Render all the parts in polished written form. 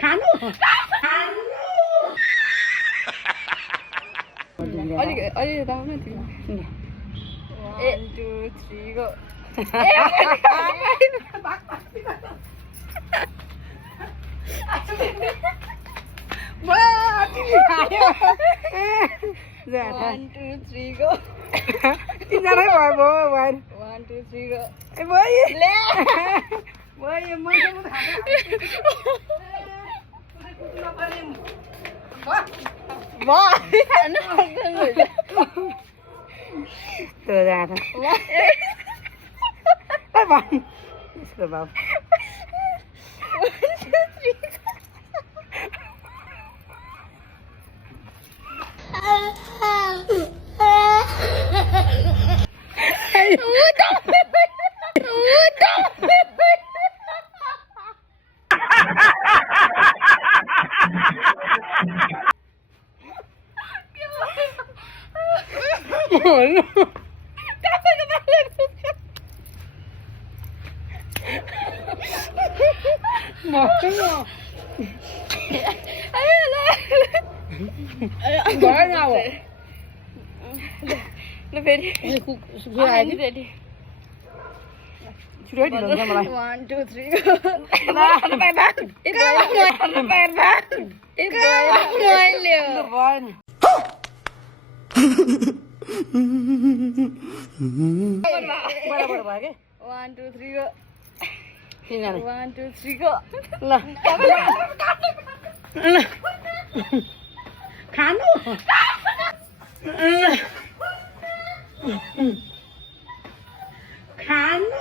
खानु अलि राउन तिमी 1 2 3 गो One, two, three, go. तिनजनै भयो भयो भयो 1 2 3 go. ए भयो ले भयो मैले म वाह खानु सक्दैन त्यो जाँदा ए भन यसको बाबु Nó về đi. Ready? Ready. Ready rồi nha मलाई 1 2 3 go. Nó phải bán. Nó phải bán. Ít người liều. Nó voi này. बराबर भयो के 1 2 3 go. तिनजना 1 2 3 go. ल ल खानु खानु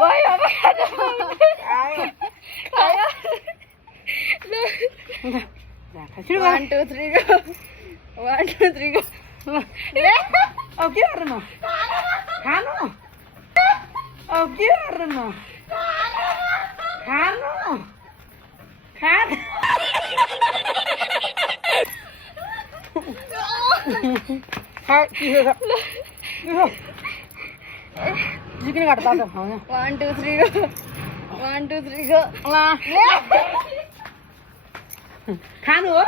भयो अब खानु खायो 1 2 3 go. 1 2 3 go. अब के गर्नु खानु अब के गर्नु खानु खानु खा किसे जिकिन काट्दा त हैन 1 2 3 go. 1 2 3 go. ला खानु हो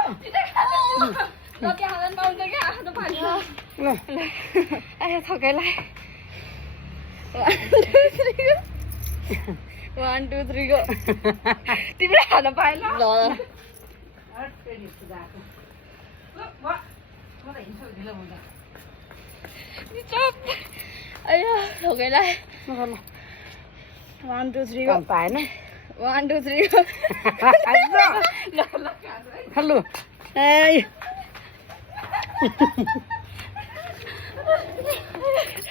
Lo cái hàng lên bao nhiêu cái nó phải ल ai thằng cái này 1 2 3 go. Tìm ra hàng nó phải nó rồi đi chop ai thằng cái này 1 2 3 go. còn phải nữa 1 2 3 go. hello hey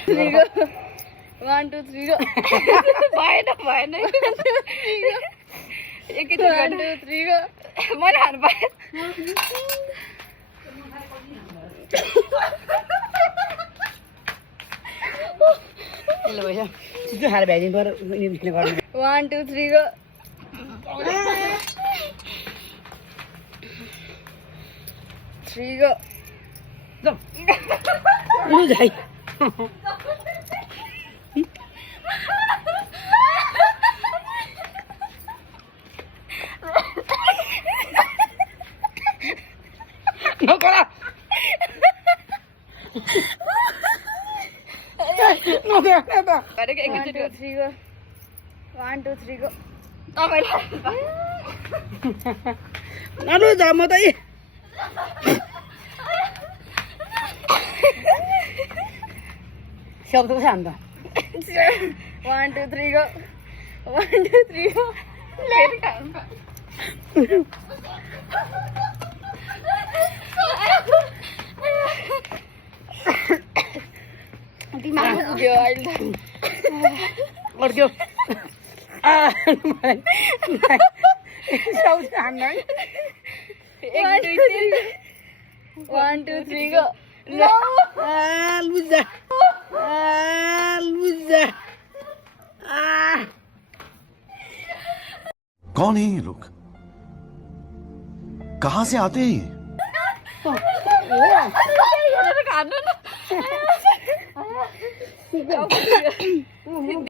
3 go. 1 2 3 go. Phải nó. एक एक 1 2 3 go. मैले हात पाए ल भइसक्यो छिटो खाएर भ्याइदिनु पर्यो निस्किने गर्नु 1 2 3 go. 3 go. लु जाई नकरा नकरा Ada kayak gitu 1 2 3 go. 1 2 3 go. तपाईलाई नलु जा म त यी शब्द छ अन्त 1 2 3 go. 1 2 3 go. Let दिमाग पुग्यो अहिले अड्क्यो साउथ हान्नै 1 2 3 go. No. लुजा लुजा कौन है ये लोग? कहाँ से आते हैं ये? खानु न Ông